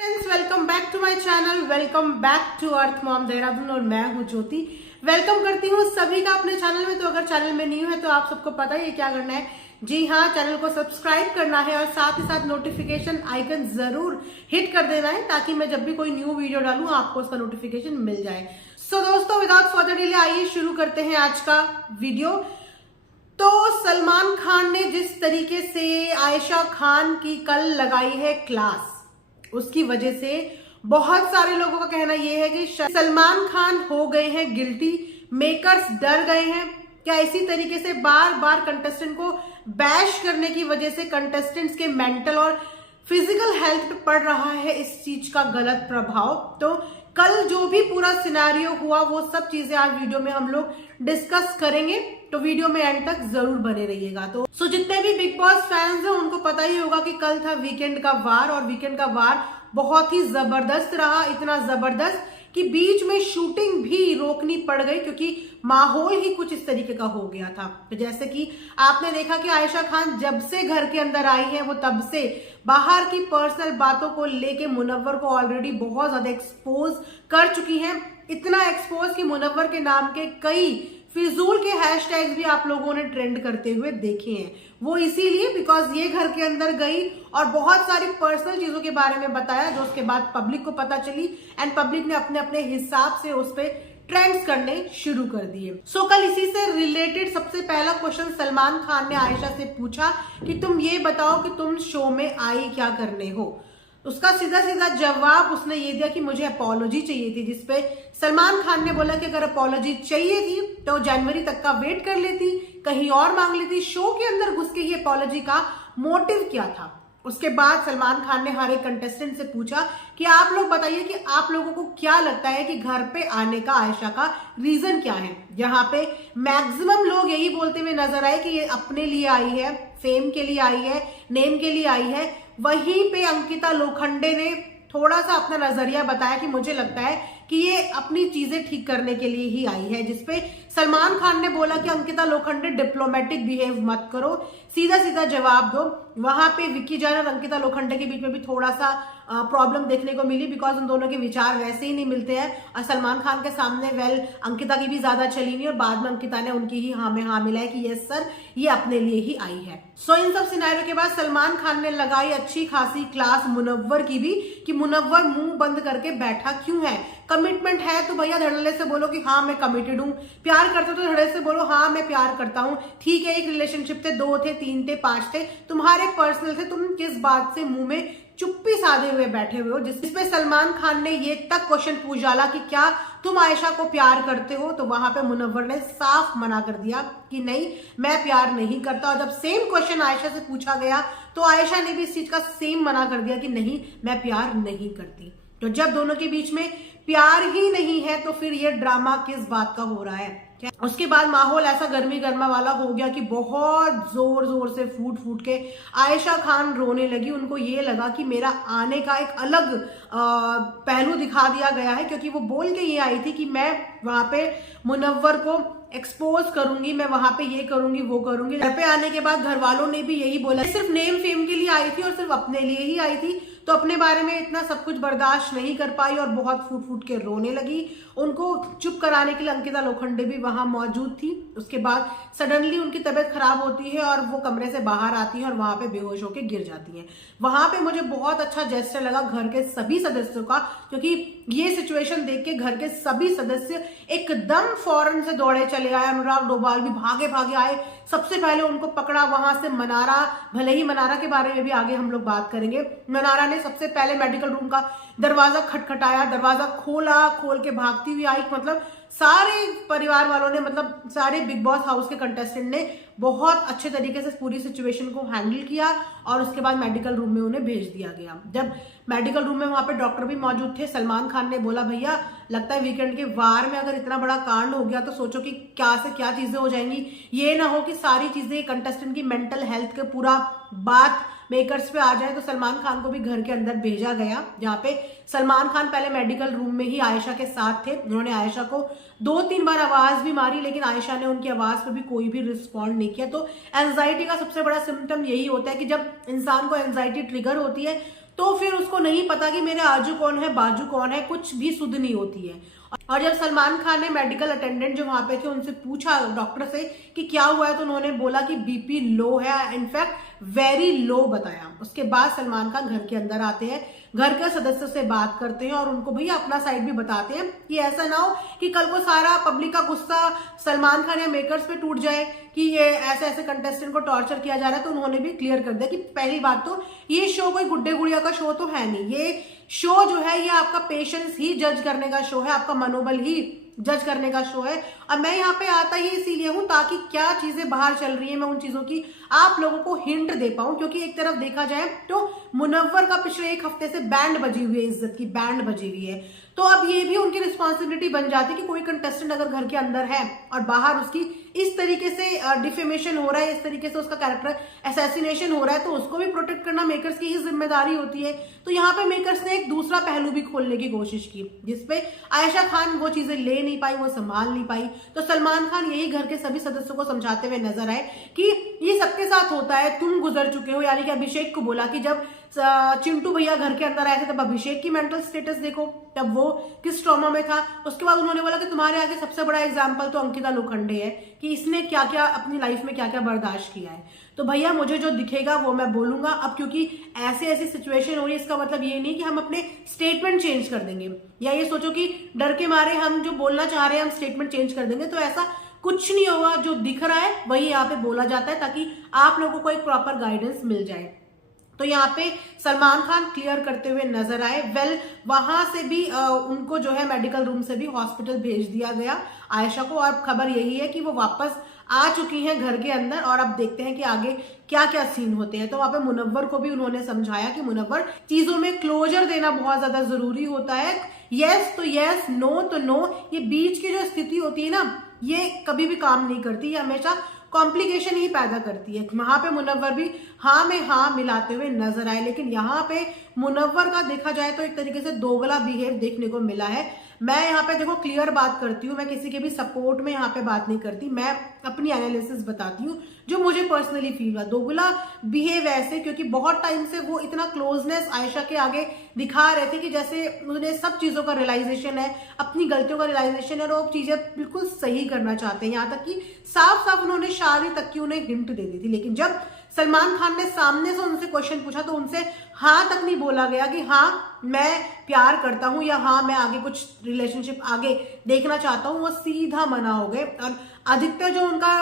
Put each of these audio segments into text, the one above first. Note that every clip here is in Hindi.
Friends, welcome back to my channel. Welcome back to earth mom Dehradun और मैं हूं ज्योति। वेलकम करती हूं सभी का अपने चैनल में। तो अगर चैनल में न्यू है तो आप सबको पता ही है क्या करना है। जी हाँ, चैनल को सब्सक्राइब करना है और साथ ही साथ नोटिफिकेशन आइकन जरूर हिट कर देना है ताकि मैं जब भी कोई न्यू वीडियो डालूं आपको उसका नोटिफिकेशन मिल जाए। सो दोस्तों, विदाउट फर्दर डिले आइए शुरू करते हैं आज का वीडियो। तो सलमान खान ने जिस तरीके से आयशा खान की कल लगाई है क्लास, उसकी वजह से बहुत सारे लोगों का कहना यह है कि सलमान खान हो गए हैं गिल्टी, मेकर्स डर गए हैं। क्या इसी तरीके से बार बार कंटेस्टेंट को बैश करने की वजह से कंटेस्टेंट्स के मेंटल और फिजिकल हेल्थ पे पड़ रहा है इस चीज का गलत प्रभाव? तो कल जो भी पूरा सिनेरियो हुआ वो सब चीजें आज वीडियो में हम लोग डिस्कस करेंगे, तो वीडियो में एंड तक जरूर बने रहिएगा। तो जितने भी बिग बॉस फैंस हैं उनको पता ही होगा कि कल था वीकेंड का वार और वीकेंड का वार बहुत ही जबरदस्त रहा। इतना जबरदस्त कि बीच में शूटिंग भी रोकनी पड़ गई क्योंकि माहौल ही कुछ इस तरीके का हो गया था। तो जैसे कि आपने देखा कि आयशा खान जब से घर के अंदर आई है वो तब से बाहर की पर्सनल बातों को लेके मुनव्वर को ऑलरेडी बहुत ज्यादा एक्सपोज कर चुकी हैं। इतना एक्सपोज कि मुनव्वर के नाम के कई फिजूल के हैशटैग्स भी आप लोगों ने ट्रेंड करते हुए देखे हैं। वो इसीलिए बिकॉज ये घर के अंदर गई और बहुत सारी पर्सनल चीजों के बारे में बताया जो उसके बाद पब्लिक को पता चली एंड पब्लिक ने अपने अपने हिसाब से उस पर ट्रेंड्स करने शुरू कर दिए। सो कल इसी से रिलेटेड सबसे पहला क्वेश्चन सलमान खान ने आयशा से पूछा कि तुम ये बताओ कि तुम शो में आई क्या करने हो। उसका सीधा सीधा जवाब उसने ये दिया कि मुझे अपॉलॉजी चाहिए थी, जिसपे सलमान खान ने बोला कि अगर अपॉलॉजी चाहिए थी तो जनवरी तक का वेट कर लेती, कहीं और मांग लेती। शो के अंदर घुस के ही अपॉलॉजी का मोटिव क्या था? उसके बाद सलमान खान ने हर एक कंटेस्टेंट से पूछा कि आप लोग बताइए कि आप लोगों को क्या लगता है कि घर पे आने का आयशा का रीजन क्या है। जहां पे मैक्सिमम लोग यही बोलते हुए नजर आए कि ये अपने लिए आई है, फेम के लिए आई है, नेम के लिए आई है। वहीं पे अंकिता लोखंडे ने थोड़ा सा अपना नजरिया बताया कि मुझे लगता है कि ये अपनी चीजें ठीक करने के लिए ही आई है, जिसपे सलमान खान ने बोला कि अंकिता लोखंडे डिप्लोमेटिक बिहेव मत करो, सीधा सीधा जवाब दो। वहां पे विक्की जैन और अंकिता लोखंडे के बीच में भी थोड़ा सा प्रॉब्लम देखने को मिली बिकॉज उन दोनों के विचार वैसे ही नहीं मिलते हैं और सलमान खान के सामने अंकिता की भी ज्यादा चली नहीं और बाद में अंकिता ने उनकी ही हाँ में हाँ मिलाया कि यस सर ये अपने लिए ही आई है। सो इन सब सिनेरियो के बाद सलमान खान ने लगाई अच्छी खासी क्लास मुनव्वर की भी कि मुनव्वर मुंह बंद करके बैठा क्यों है। कमिटमेंट है तो भैया धड़ल्ले से बोलो कि हाँ मैं कमिटेड हूँ। प्यार करते हो तो धड़ल्ले से बोलो हाँ मैं प्यार करता हूँ। ठीक है, एक रिलेशनशिप थे, 2 थे, 3 थे, 5 थे, तुम्हारे पर्सनल थे, तुम किस बात से मुंह में चुप्पी साधे हुए बैठे हुए हो? जिसपे सलमान खान ने ये तक क्वेश्चन पूछ डाला कि क्या तुम आयशा को प्यार करते हो? तो वहां पे मुनव्वर ने साफ मना कर दिया कि नहीं मैं प्यार नहीं करता। और जब सेम क्वेश्चन आयशा से पूछा गया तो आयशा ने भी इस चीज का सेम मना कर दिया कि नहीं मैं प्यार नहीं करती। तो जब दोनों के बीच में प्यार ही नहीं है तो फिर ये ड्रामा किस बात का हो रहा है? उसके बाद माहौल ऐसा गर्मी गर्मा वाला हो गया कि बहुत जोर जोर से फूट फूट के आयशा खान रोने लगी। उनको ये लगा कि मेरा आने का एक अलग पहलू दिखा दिया गया है क्योंकि वो बोल के ये आई थी कि मैं वहां पे मुनव्वर को एक्सपोज करूंगी, मैं वहां पे ये करूंगी वो करूंगी। घर पे आने के बाद घर वालों ने भी यही बोला, सिर्फ नेम फेम के लिए आई थी और सिर्फ अपने लिए ही आई थी, तो अपने बारे में इतना सब कुछ बर्दाश्त नहीं कर पाई और बहुत फूट फूट के रोने लगी। उनको चुप कराने के लिए अंकिता लोखंडे भी वहां मौजूद थी। उसके बाद सडनली उनकी तबीयत खराब होती है और वो कमरे से बाहर आती है और वहां पे बेहोश होकर गिर जाती हैं। वहां पे मुझे बहुत अच्छा जेस्चर लगा घर के सभी सदस्यों का, क्योंकि ये सिचुएशन देख के घर के सभी सदस्य एकदम फौरन से दौड़े चले आए। अनुराग डोभाल भी भागे भागे आए, सबसे पहले उनको पकड़ा। वहां से मनारा, भले ही मनारा के बारे में भी आगे हम लोग बात करेंगे, मनारा ने सबसे पहले मेडिकल रूम का दरवाजा खटखटाया, दरवाजा खोला, खोल के भागती हुई आई। मतलब सारे परिवार वालों ने, मतलब सारे बिग बॉस हाउस के कंटेस्टेंट ने बहुत अच्छे तरीके से पूरी सिचुएशन को हैंडल किया और उसके बाद मेडिकल रूम में उन्हें भेज दिया गया। जब मेडिकल रूम में वहां पे डॉक्टर भी मौजूद थे, सलमान खान ने बोला भैया लगता है वीकेंड के वार में अगर इतना बड़ा कांड हो गया तो सोचो कि क्या से क्या चीजें हो जाएंगी। ये ना हो कि सारी चीजें कंटेस्टेंट की मेंटल हेल्थ के पूरा बात मेकर्स पे आ जाए। तो सलमान खान को भी घर के अंदर भेजा गया, जहां पे सलमान खान पहले मेडिकल रूम में ही आयशा के साथ थे। उन्होंने आयशा को 2-3 बार आवाज भी मारी लेकिन आयशा ने उनकी आवाज पर भी कोई भी रिस्पॉन्ड नहीं किया। तो एंजाइटी का सबसे बड़ा सिम्टम यही होता है कि जब इंसान को एंजाइटी ट्रिगर होती है तो फिर उसको नहीं पता कि मेरे आजू कौन है बाजू कौन है, कुछ भी सुध नहीं होती है। और जब सलमान खान ने मेडिकल अटेंडेंट जो वहां पे थे उनसे पूछा डॉक्टर से कि क्या हुआ है, तो उन्होंने बोला कि बीपी लो है, इनफैक्ट वेरी लो बताया। उसके बाद सलमान खान घर के अंदर आते हैं, घर के सदस्य से बात करते हैं और उनको भैया अपना साइड भी बताते हैं कि ऐसा ना हो कि कल को सारा पब्लिक का गुस्सा सलमान खान या मेकर्स पे टूट जाए कि ये ऐसे ऐसे कंटेस्टेंट को टॉर्चर किया जा रहा है। तो उन्होंने भी क्लियर कर दिया कि पहली बात तो ये शो कोई गुड्डे गुड़िया का शो तो है नहीं, ये शो जो है ये आपका पेशेंस ही जज करने का शो है, आपका मनोबल ही जज करने का शो है। और मैं यहाँ पे आता ही इसीलिए हूं ताकि क्या चीजें बाहर चल रही है मैं उन चीजों की आप लोगों को हिंट दे पाऊं, क्योंकि एक तरफ देखा जाए तो मुनव्वर का पिछले एक हफ्ते से बैंड बजी हुई है, इज्जत की बैंड बजी हुई है। तो अब ये भी उनकी रिस्पॉन्सिबिलिटी बन जाती है कि कोई कंटेस्टेंट अगर घर के अंदर है और बाहर उसकी इस तरीके से डिफेमेशन हो रहा है, इस तरीके से उसका कैरेक्टर असैसिनेशन हो रहा है, तो उसको भी प्रोटेक्ट करना मेकर्स की ही जिम्मेदारी होती है। तो यहाँ पे मेकर्स ने एक दूसरा पहलू भी खोलने की कोशिश की, जिसपे आयशा खान वो चीजें ले नहीं पाई, वो संभाल नहीं पाई। तो सलमान खान यही घर के सभी सदस्यों को समझाते हुए नजर आए कि ये सबके साथ होता है, तुम गुजर चुके हो। यानी कि अभिषेक को बोला कि जब चिंटू भैया घर के अंदर आए थे तब अभिषेक की मेंटल स्टेटस देखो, तब वो किस ट्रॉमा में था। उसके बाद उन्होंने बोला कि तुम्हारे आगे सबसे बड़ा एग्जाम्पल तो अंकिता लोखंडे है कि इसने क्या क्या अपनी लाइफ में क्या क्या बर्दाश्त किया है। तो भैया मुझे जो दिखेगा वो मैं बोलूंगा। अब क्योंकि ऐसी ऐसी सिचुएशन हो रही है, इसका मतलब ये नहीं कि हम अपने स्टेटमेंट चेंज कर देंगे या ये सोचो कि डर के मारे हम जो बोलना चाह रहे हैं हम स्टेटमेंट चेंज कर देंगे, तो ऐसा कुछ नहीं होगा। जो दिख रहा है वही यहाँ पे बोला जाता है ताकि आप लोगों को एक प्रॉपर गाइडेंस मिल जाए। तो यहाँ पे सलमान खान क्लियर करते हुए नजर आए। वेल वहां से भी उनको जो है मेडिकल रूम से भी हॉस्पिटल भेज दिया गया आयशा को, और खबर यही है कि वो वापस आ चुकी हैं घर के अंदर। और अब देखते हैं कि आगे क्या क्या सीन होते हैं। तो वहां पे मुनव्वर को भी उन्होंने समझाया कि मुनव्वर चीजों में क्लोजर देना बहुत ज्यादा जरूरी होता है। यस तो यस, नो तो नो, ये बीच की जो स्थिति होती है ना ये कभी भी काम नहीं करती, ये हमेशा कॉम्प्लिकेशन ही पैदा करती है। वहां पे मुनव्वर भी हाँ में हाँ मिलाते हुए नजर आए, लेकिन यहाँ पे मुनव्वर का देखा जाए तो एक तरीके से दोगला बिहेव देखने को मिला है। मैं यहाँ पे देखो क्लियर बात करती हूँ, मैं किसी के भी सपोर्ट में यहाँ पे बात नहीं करती, मैं अपनी एनालिसिस बताती हूँ जो मुझे पर्सनली फील हुआ। दोगला बिहेव ऐसे क्योंकि बहुत टाइम से वो इतना क्लोजनेस आयशा के आगे दिखा रहे थे कि जैसे उन्हें सब चीजों का रियलाइजेशन है, अपनी गलतियों का रियलाइजेशन है और वो चीजें बिल्कुल सही करना चाहते हैं। यहाँ तक कि साफ साफ उन्होंने शादी तक की उन्हें हिंट दे दी थी, लेकिन जब सलमान खान ने सामने से उनसे क्वेश्चन पूछा तो उनसे हाँ तक नहीं बोला गया कि हाँ मैं प्यार करता हूं या हाँ मैं आगे कुछ रिलेशनशिप आगे देखना चाहता हूं। वो सीधा मना हो गए। और अधिकतर जो उनका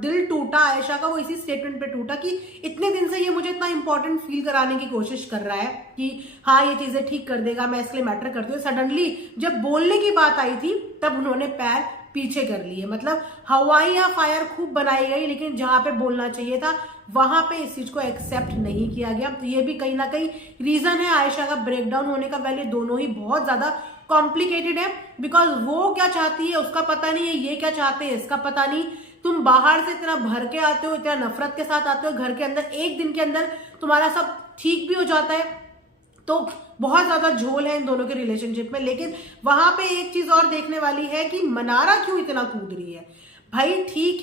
दिल टूटा आयशा का वो इसी स्टेटमेंट पे टूटा कि इतने दिन से ये मुझे इतना इंपॉर्टेंट फील कराने की कोशिश कर रहा है कि हाँ ये चीजें ठीक कर देगा, मैं इसके लिए मैटर करती हूँ। सडनली जब बोलने की बात आई थी तब उन्होंने पैर पीछे कर लिए। मतलब हवाई या फायर खूब बनाई गई, लेकिन जहां पे बोलना चाहिए था वहां पे इस चीज को एक्सेप्ट नहीं किया गया। तो ये भी कहीं ना कहीं रीजन है आयशा का ब्रेकडाउन होने का। वैल्यू दोनों ही बहुत ज्यादा कॉम्प्लिकेटेड है, बिकॉज वो क्या चाहती है उसका पता नहीं है, ये क्या चाहते हैं इसका पता नहीं। तुम बाहर से इतना भर के आते हो, इतना नफरत के साथ आते हो, घर के अंदर एक दिन के अंदर तुम्हारा सब ठीक भी हो जाता है। तो बहुत ज्यादा झोल है इन दोनों के रिलेशनशिप में। लेकिन वहां पे एक चीज और देखने वाली है कि मनारा क्यों इतना कूद रही है। भाई ठीक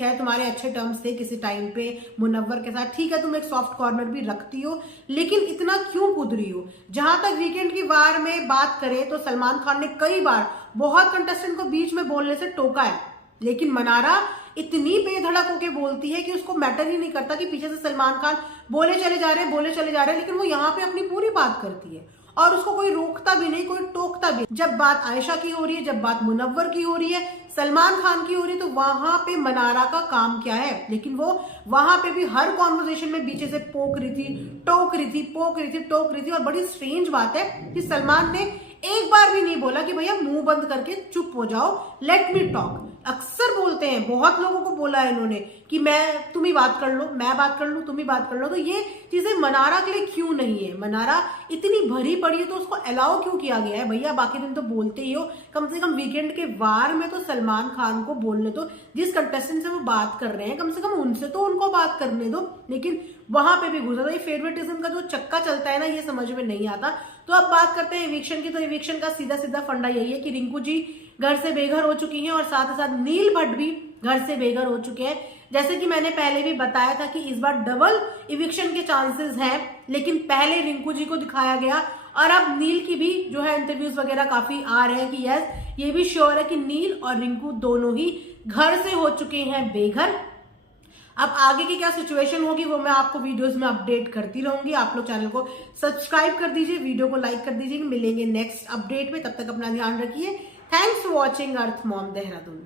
है तुम्हारे अच्छे टर्म्स थे किसी टाइम पे मुनव्वर के साथ, ठीक है तुम एक सॉफ्ट कॉर्नर भी रखती हो, लेकिन इतना क्यों कूद रही हो। जहां तक वीकेंड की वार में बात करें तो सलमान खान ने कई बार बहुत कंटेस्टेंट को बीच में बोलने से टोका है, लेकिन मनारा इतनी बेधड़क होके बोलती है कि उसको मैटर ही नहीं करता कि पीछे से सलमान खान बोले चले जा रहे हैं, लेकिन वो यहाँ पे अपनी पूरी बात करती है और उसको कोई रोकता भी नहीं, कोई टोकता भी। जब बात आयशा की हो रही है, जब बात मुनव्वर की हो रही है, सलमान खान की हो रही है, तो वहां पे मनारा का काम क्या है। लेकिन वो वहां पे भी हर कॉन्वर्सेशन में पीछे से पोक रही थी, टोक रही थी। और बड़ी स्ट्रेंज बात है कि सलमान ने एक बार भी नहीं बोला कि भैया मुंह बंद करके चुप हो जाओ, लेट मी टॉक। अक्सर बोलते हैं, बहुत लोगों को बोला है इन्होंने कि तुम ही बात कर लो, मैं बात कर लूं, तुम ही बात कर लो। तो ये चीजें मनारा के लिए क्यों नहीं है। मनारा इतनी भरी पड़ी है तो उसको अलाउ क्यों किया गया है। भैया बाकी दिन तो बोलते ही हो, कम से कम वीकेंड के वार में तो सलमान खान को बोलने दो। जिस कंटेस्टेंट से वो बात कर रहे हैं कम से कम उनसे तो उनको बात करने दो, लेकिन वहां पे भी घुसा। तो ये फेवरेटिज्म का जो चक्का चलता है ना, ये समझ में नहीं आता। तो अब बात करते हैं इविक्शन की। तो इविक्शन का सीधा सीधा फंडा यही है कि रिंकू जी घर से बेघर हो चुकी हैं और साथ ही साथ नील भट्ट भी घर से बेघर हो चुके हैं। जैसे कि मैंने पहले भी बताया था कि इस बार डबल इविक्शन के चांसेस हैं, लेकिन पहले रिंकू जी को दिखाया गया और अब नील की भी जो है इंटरव्यूज वगैरह काफी आ रहे हैं कि यस, ये भी श्योर है कि नील और रिंकू दोनों ही घर से हो चुके हैं बेघर। अब आगे की क्या सिचुएशन होगी वो मैं आपको वीडियोस में अपडेट करती रहूंगी। आप लोग चैनल को सब्सक्राइब कर दीजिए, वीडियो को लाइक कर दीजिए। मिलेंगे नेक्स्ट अपडेट में, तब तक अपना ध्यान रखिए। Thanks for watching earth mom Dehradun.